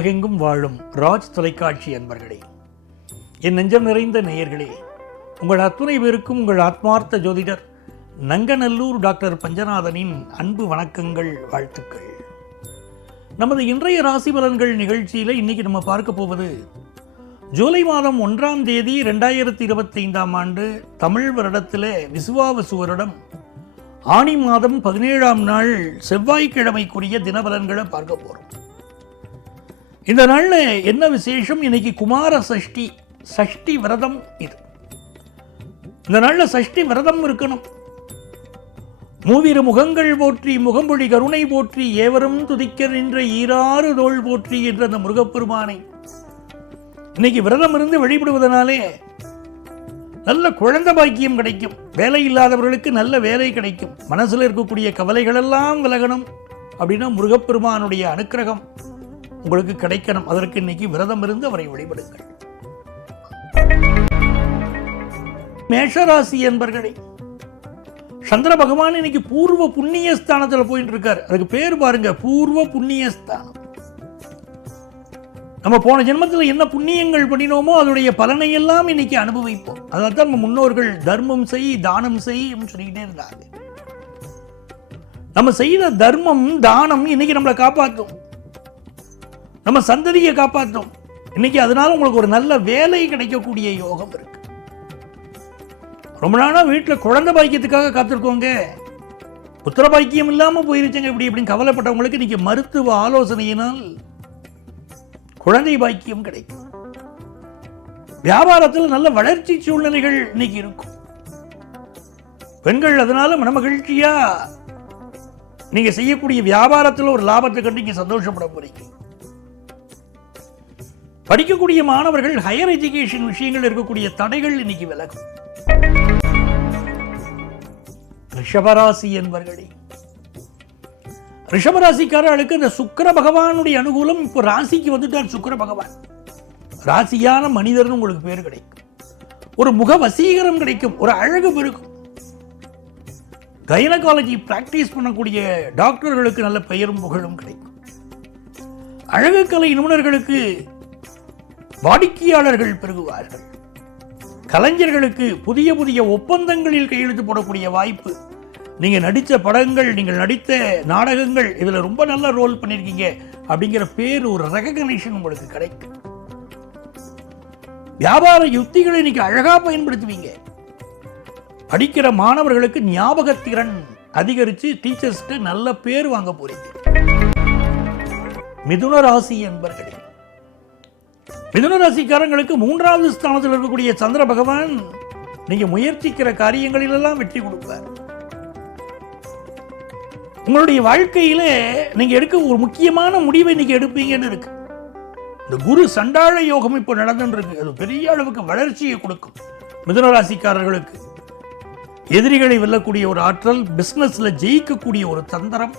உலகெங்கும் வாழும் ராஜ் தொலைக்காட்சி அன்பர்களே, என் நெஞ்சம் நிறைந்த நேயர்களே, உங்கள் அத்துணை பேருக்கும் உங்கள் ஆத்மார்த்த ஜோதிடர் நங்கநல்லூர் டாக்டர் பஞ்சநாதனின் அன்பு வணக்கங்கள், வாழ்த்துக்கள். நமது இன்றைய ராசி பலன்கள் நிகழ்ச்சியில் இன்னைக்கு நம்ம பார்க்க போவது ஜூலை மாதம் 1ஆம் தேதி 2025ஆம் ஆண்டு தமிழ் வருடத்தில் விசுவாவசு வருடம் ஆனி மாதம் 17ஆம் நாள் செவ்வாய்க்கிழமைக்குரிய தினபலன்களை பார்க்க போகிறோம். இந்த நாளில் என்ன விசேஷம்? இன்னைக்கு குமார சஷ்டி விரதம். இந்த நாளில் சஷ்டி விரதம் இருக்கணும். மூவிரு முகங்கள் போற்றி முகம்பொழி கருணை போற்றி ஏவரும் துதிக்க நின்ற ஈராறு தோள் போற்றி என்ற அந்த முருகப்பெருமானை இன்னைக்கு விரதம் இருந்து வழிபடுவதனாலே நல்ல குழந்தை பாக்கியம் கிடைக்கும். வேலை இல்லாதவர்களுக்கு நல்ல வேலை கிடைக்கும். மனசில் இருக்கக்கூடிய கவலைகளெல்லாம் விலகணும் அப்படின்னா முருகப்பெருமானுடைய அனுக்கிரகம் உங்களுக்கு கிடைக்கணும். அதற்கு இன்னைக்கு விரதம் இருந்து அவரை வழிபடுங்கள். மேஷராசி என்பர்களே, சந்திர பகவான் இன்னைக்கு பூர்வ புண்ணிய ஸ்தானத்தில் போயிட்டு இருக்காரு. அதுக்கு பேர் பாருங்க, பூர்வ புண்ணிய ஸ்தானம். நம்ம போன ஜென்மத்தில் என்ன புண்ணியங்கள் பண்ணினோமோ அதனுடைய பலனை எல்லாம் இன்னைக்கு அனுபவிப்போம். அதான் நம்ம முன்னோர்கள் தர்மம் செய் தானம் செய் சொல்லிக்கிட்டே இருந்தாங்க. நம்ம செய்த தர்மம் தானம் இன்னைக்கு நம்மளை காப்பாற்றும், நம்ம சந்ததியை காப்பாற்றும். இன்னைக்கு அதனால உங்களுக்கு ஒரு நல்ல வேலை கிடைக்கக்கூடிய யோகம் இருக்கு. ரொம்ப நாளா வீட்டில் குழந்தை பாக்கியத்துக்காக காத்திருக்கோங்க, புத்திர பாக்கியம் இல்லாமல் போயிருச்சுங்க இப்படின்னு கவலைப்பட்டவங்களுக்கு இன்னைக்கு மருத்துவ ஆலோசனையினால் குழந்தை பாக்கியம் கிடைக்கும். வியாபாரத்தில் நல்ல வளர்ச்சி சூழ்நிலைகள் இன்னைக்கு இருக்கும். பெண்கள் அதனால மனமகிழ்ச்சியா நீங்க செய்யக்கூடிய வியாபாரத்தில் ஒரு லாபத்தை கண்டு நீங்க சந்தோஷப்பட போறீங்க. படிக்கக்கூடிய மாணவர்கள் ஹையர் எஜுகேஷன் விஷயங்கள் இருக்கக்கூடிய தடைகள் இன்னைக்கு விலகும். ரிஷபராசி என்பர்களே, ரிஷபராசிக்காரர்களுக்கு இந்த சுக்கிர பகவானுடைய அனுகூலம் இப்போ ராசிக்கு வந்துட்டார். சுக்கிர பகவான் ராசியான மனிதர்னு உங்களுக்கு பேர் கிடைக்கும். ஒரு முக வசீகரம் கிடைக்கும், ஒரு அழகு பெருக்கும். கைனகாலஜி பிராக்டிஸ் பண்ணக்கூடிய டாக்டர்களுக்கு நல்ல பெயரும் புகழும் கிடைக்கும். அழகு கலை நிபுணர்களுக்கு வாடிக்கையாளர்கள் பெருகுவார்கள். கலைஞர்களுக்கு புதிய புதிய ஒப்பந்தங்களில் கையெழுத்து போடக்கூடிய வாய்ப்பு. நீங்க நடித்த படங்கள், நீங்கள் நடித்த நாடகங்கள், இதுல ரொம்ப நல்ல ரோல் பண்ணிருக்கீங்க அப்படிங்கிற பேர், ஒரு ரெகக்னிஷன் உங்களுக்கு கிடைக்கும். வியாபார யுக்திகளை இன்னைக்கு அழகா பயன்படுத்துவீங்க. படிக்கிற மாணவர்களுக்கு ஞாபகத்திறன் அதிகரித்து டீச்சர்ஸ்க்கு நல்ல பேர் வாங்க போறீங்க. மிதுன ராசி என்பர்களே, மிதுன ராசிக்காரங்களுக்கு 3வது ஸ்தானத்தில் இருக்கக்கூடிய சந்திர பகவான் நீங்க முயற்சிக்கிற காரியங்களிலெல்லாம் வெற்றி கொடுப்பார். உங்களுடைய வாழ்க்கையில நீங்க எடுக்க ஒரு முக்கியமான முடிவை நீங்க எடுப்பீங்கன்னு இருக்கு. இந்த குரு சண்டாள யோகம் இப்போ நடந்துட்டு இருக்கு. அது பெரிய அளவுக்கு வளர்ச்சியை கொடுக்கும். மிதுன ராசிக்காரர்களுக்கு எதிரிகளை வெல்லக்கூடிய ஒரு ஆற்றல், பிசினஸ்ல ஜெயிக்கக்கூடிய ஒரு தந்திரம்,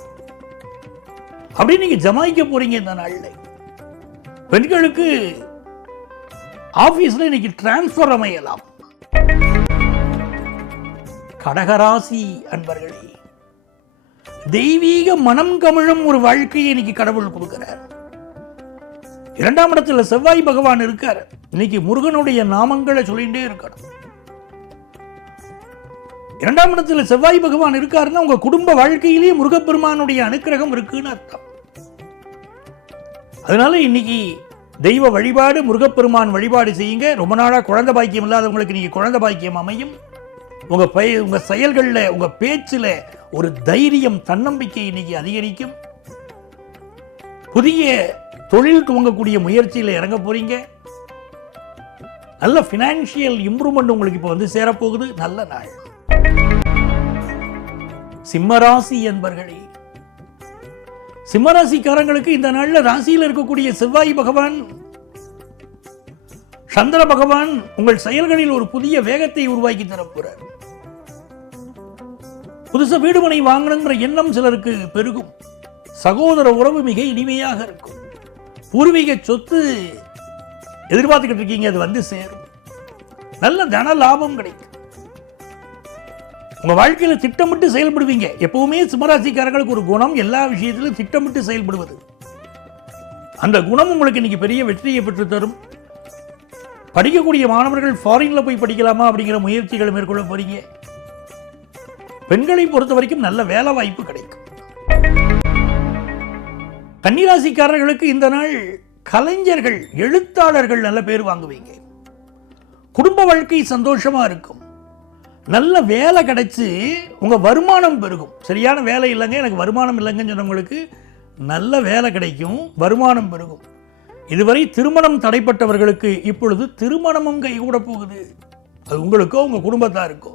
அப்படி நீங்க ஜமாய்க்க போறீங்க இந்த நாள்ல. பெண்களுக்கு ஆபீஸ்ல இன்னைக்கு டிரான்ஸ்பர் அமையலாம். கடகராசி அன்பர்களே, தெய்வீக மனம் கமழும் ஒரு வாழ்க்கையை இன்னைக்கு கடவுள் கொடுக்கிறார். 2ஆம் இடத்துல செவ்வாய் பகவான் இருக்கார். இன்னைக்கு முருகனுடைய நாமங்களை சொல்லிட்டே இருக்கணும். 2ஆம் இடத்துல செவ்வாய் பகவான் இருக்காருன்னா உங்க குடும்ப வாழ்க்கையிலேயே முருகப்பெருமானுடைய அனுக்கிரகம் இருக்குன்னு அர்த்தம். அதனால இன்னைக்கு தெய்வ வழிபாடு, முருகப்பெருமான் வழிபாடு செய்யுங்க. ரொம்ப நாளா குழந்தை பாக்கியம் இல்லாதவங்களுக்கு நீங்க குழந்தை பாக்கியம் அமையும். உங்க செயல்கள்ல, உங்க பேச்சுல ஒரு தைரியம், தன்னம்பிக்கை இன்னைக்கு அதிகரிக்கும். புதிய தொழில் துவங்கக்கூடிய முயற்சியில் இறங்க போறீங்க. நல்ல பினான்சியல் இம்ப்ரூவ்மெண்ட் உங்களுக்கு இப்போ வந்து சேரப்போகுது. நல்ல நாள். சிம்மராசி என்பர்களே, சிம்மராசிக்காரங்களுக்கு இந்த நாள்ல ராசியில் இருக்கக்கூடிய செவ்வாய் பகவான், சந்திர பகவான் உங்கள் செயல்களில் ஒரு புதிய வேகத்தை உருவாக்கி தரப்போறார். புதுசா வீடுமனை வாங்கணுங்கிற எண்ணம் சிலருக்கு பெருகும். சகோதர உறவு மிக இனிமையாக இருக்கும். பூர்வீக சொத்து எதிர்பார்த்துக்கிட்டு இருக்கீங்க, அது வந்து சேரும். நல்ல தன லாபம் கிடைக்கும். உங்க வாழ்க்கையில திட்டமிட்டு செயல்படுவீங்க. எப்பவுமே சிம்மராசிக்காரர்களுக்கு ஒரு குணம், எல்லா விஷயத்திலும் திட்டமிட்டு செயல்படுவது. அந்த குணம் உங்களுக்கு இன்னைக்கு பெரிய வெற்றியை பெற்று தரும். படிக்கக்கூடிய மாணவர்கள் ஃபாரின்ல போய் படிக்கலாமா அப்படிங்கிற முயற்சிகளை மேற்கொள்ள போறீங்க. பெண்களை பொறுத்த வரைக்கும் நல்ல வேலை வாய்ப்பு கிடைக்கும். கன்னிராசிக்காரர்களுக்கு இந்த நாள் கலைஞர்கள், எழுத்தாளர்கள் நல்ல பேர் வாங்குவீங்க. குடும்ப வாழ்க்கை சந்தோஷமா இருக்கும். நல்ல வேலை கிடைச்சி உங்க வருமானம் பெருகும். சரியான வேலை இல்லைங்க, எனக்கு வருமானம் இல்லைங்கன்னு சொன்னவங்களுக்கு நல்ல வேலை கிடைக்கும், வருமானம் பெருகும். இதுவரை திருமணம் தடைப்பட்டவர்களுக்கு இப்பொழுது திருமணமும் கைகூட போகுது. அது உங்களுக்கோ உங்க குடும்பத்தாருக்கோ.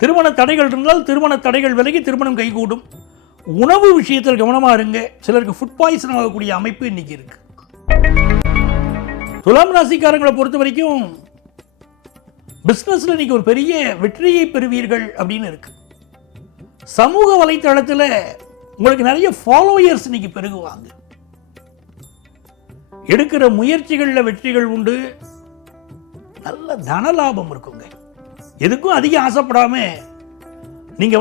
திருமண தடைகள் இருந்தால் திருமண தடைகள் விலகி திருமணம் கைகூடும். உணவு விஷயத்தில் கவனமாக இருங்க. சிலருக்கு ஃபுட் பாய்சன் ஆகக்கூடிய அமைப்பு இன்னைக்கு இருக்கு. துலாம் ராசிக்காரங்களை பொறுத்த வரைக்கும் பிஸ்னஸில் இன்னைக்கு ஒரு பெரிய வெற்றியை பெறுவீர்கள் அப்படின்னு இருக்கு. சமூக வலைத்தளத்தில் உங்களுக்கு நிறைய ஃபாலோயர்ஸ் இன்னைக்கு பெருகுவாங்க. எடுக்கிற முயற்சிகளில் வெற்றிகள் உண்டு. நல்ல தன லாபம் இருக்குங்க. எதுக்கும் அதிகம் ஆசைப்படாம நீங்க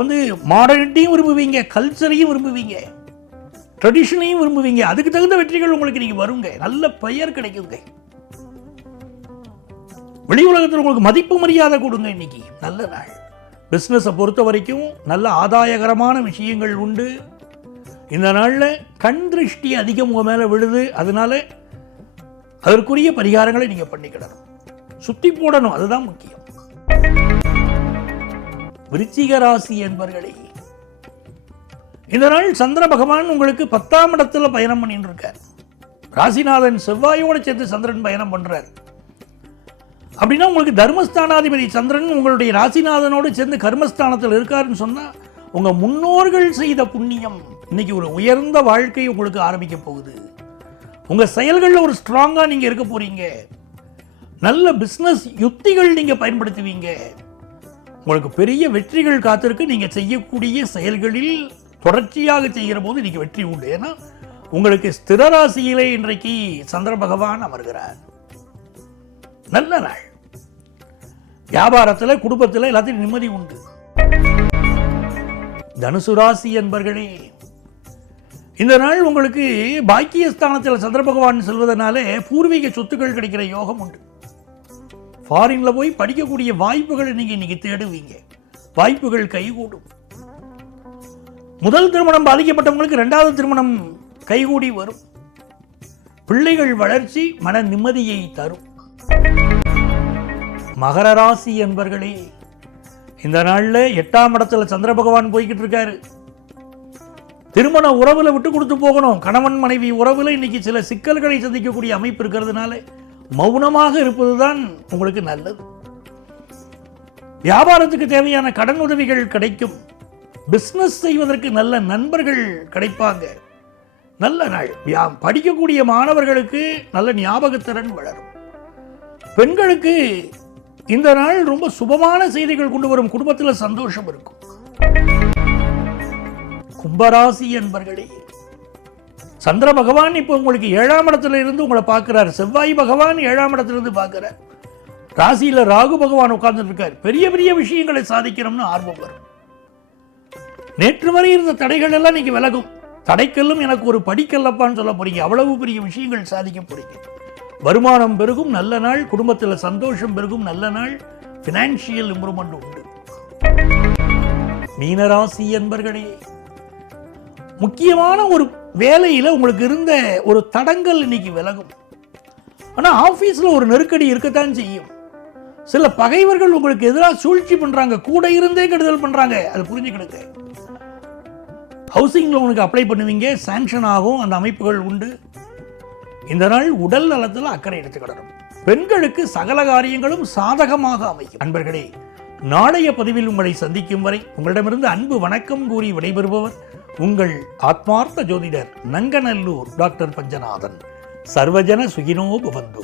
மாடர்னிட்டியும் விரும்புவீங்க, கல்ச்சரையும் விரும்புவீங்க, ட்ரெடிஷனையும் விரும்புவீங்க. அதுக்கு தகுந்த வெற்றிகள் உங்களுக்கு நீங்க வருங்க. நல்ல பெயர் கிடைக்குங்க. வெளி உலகத்தில் உங்களுக்கு மதிப்பு மரியாதை கொடுங்க. இன்னைக்கு நல்ல நாள். பிஸ்னஸை பொறுத்த வரைக்கும் நல்ல ஆதாயகரமான விஷயங்கள் உண்டு. இந்த நாளில் கண் திருஷ்டி அதிகம் உங்க மேல விழுது. அதனால அதற்குரிய பரிகாரங்களை நீங்க பண்ணிக்கிடணும், சுத்தி போடணும். அதுதான் முக்கியம். விருச்சிக ராசி என்பர்களே, இந்த நாள் சந்திர பகவான் உங்களுக்கு 10ஆம் இடத்துல பயணம் பண்ணிட்டு இருக்கார். ராசிநாதன் செவ்வாயோடு சேர்த்து சந்திரன் பயணம் பண்றார். அப்படின்னா உங்களுக்கு தர்மஸ்தானாதிபதி சந்திரன் உங்களுடைய ராசிநாதனோடு சேர்ந்து கர்மஸ்தானத்தில் இருக்காருன்னு சொன்னா உங்க முன்னோர்கள் செய்த புண்ணியம் இன்னைக்கு ஒரு உயர்ந்த வாழ்க்கை உங்களுக்கு ஆரம்பிக்க போகுது. உங்க செயல்களில் ஒரு ஸ்ட்ராங்கா நீங்க இருக்க போறீங்க. நல்ல பிசினஸ் யுக்திகள் நீங்க பயன்படுத்துவீங்க. உங்களுக்கு பெரிய வெற்றிகள் காத்திருக்கு. நீங்க செய்யக்கூடிய செயல்களில் தொடர்ச்சியாக செய்கிற போது இன்னைக்கு வெற்றி உண்டு. ஏன்னா உங்களுக்கு ஸ்திர ராசியிலே இன்றைக்கு சந்திர பகவான் அமர்கிறார். நல்ல நாள். வியாபாரத்தில், குடும்பத்தில் எல்லாத்தையும் நிம்மதி உண்டு. தனுசு ராசி என்பர்களே, இந்த நாள் உங்களுக்கு பாக்கியஸ்தானத்தில் சந்திர பகவான் செல்வதனால பூர்வீக சொத்துக்கள் கிடைக்கிற யோகம் உண்டு. ஃபாரின்ல போய் படிக்கக்கூடிய வாய்ப்புகளை நீங்க இன்னைக்கு தேடுவீங்க. வாய்ப்புகள் கைகூடும். முதல் திருமணம் பாதிக்கப்பட்டவங்களுக்கு 2வது திருமணம் கைகூடி வரும். பிள்ளைகள் வளர்ச்சி மன நிம்மதியை தரும். மகர ராசி என்பர்களே, இந்த நாள்ல 8ஆம் இடத்துல சந்திர பகவான் போய்கிட்டு இருக்காரு. திருமண உறவுல விட்டு கொடுத்து போகணும். கணவன் மனைவி உறவுல இன்னைக்கு சில சிக்கல்களை சந்திக்கக்கூடிய அமைப்பு இருக்கிறதுனால மௌனமாக இருப்பதுதான் உங்களுக்கு நல்லது. வியாபாரத்துக்கு தேவையான கடன் உதவிகள் கிடைக்கும். பிசினஸ் செய்வதற்கு நல்ல நண்பர்கள் கிடைப்பாங்க. நல்ல நாள். படிக்கக்கூடிய மாணவர்களுக்கு நல்ல ஞாபகத்திறன் வளரும். பெண்களுக்கு இந்த நாள் ரொம்ப சுபமான செய்திகள் கொண்டு வரும். குடும்பத்தில் சந்தோஷம் இருக்கும். கும்பராசி என்பர்களே, சந்திர பகவான் இப்போ உங்களுக்கு 7ஆம் இடத்துல இருந்து உங்களை பார்க்கிறார். செவ்வாய் பகவான் 7ஆம் இடத்துல இருந்து பார்க்கிறார். ராசியில ராகு பகவான் உட்கார்ந்துட்டு இருக்கார். பெரிய பெரிய விஷயங்களை சாதிக்கணும்னு ஆர்வம் வரும். நேற்று வரை இருந்த தடைகள் எல்லாம் நீங்க விலகும். தடைக்கல்லும் எனக்கு ஒரு படிக்கல்லப்பான்னு சொல்ல போறீங்க. அவ்வளவு பெரிய விஷயங்கள் சாதிக்க போறீங்க. வருமானம் பெருகும். நல்ல நாள். குடும்பத்தில் சந்தோஷம் பெருகும். நல்ல நாள். பினான்சியல் இம்ப்ரூவ்மெண்ட் உண்டு. மீனராசி என்பர்களே, முக்கியமான ஒரு வேலையில் உங்களுக்கு இருந்த ஒரு தடங்கள் இன்னைக்கு விலகும். ஆனால் ஆஃபீஸில் ஒரு நெருக்கடி இருக்கத்தான் செய்யும். சில பகைவர்கள் உங்களுக்கு எதிராக சூழ்ச்சி பண்றாங்க. கூட இருந்தே கெடுதல் பண்றாங்க. அது புரிஞ்சுக்கிடுங்க. ஹவுசிங் லோனுக்கு அப்ளை பண்ணுவீங்க. சாங்ஷன் ஆகும். அந்த அமைப்புகள் உண்டு. இந்த நாள் உடல் நலத்தில் அக்கறை எடுத்துக்கிடணும். பெண்களுக்கு சகல காரியங்களும் சாதகமாக அமையும். அன்பர்களே, நாளைய பதிவில் உங்களை சந்திக்கும் வரை உங்களிடமிருந்து அன்பு வணக்கம் கூறி விடைபெறுபவர் உங்கள் ஆத்மார்த்த ஜோதிடர் நங்கநல்லூர் டாக்டர் பஞ்சநாதன். சர்வஜன சுகினோ பவந்து.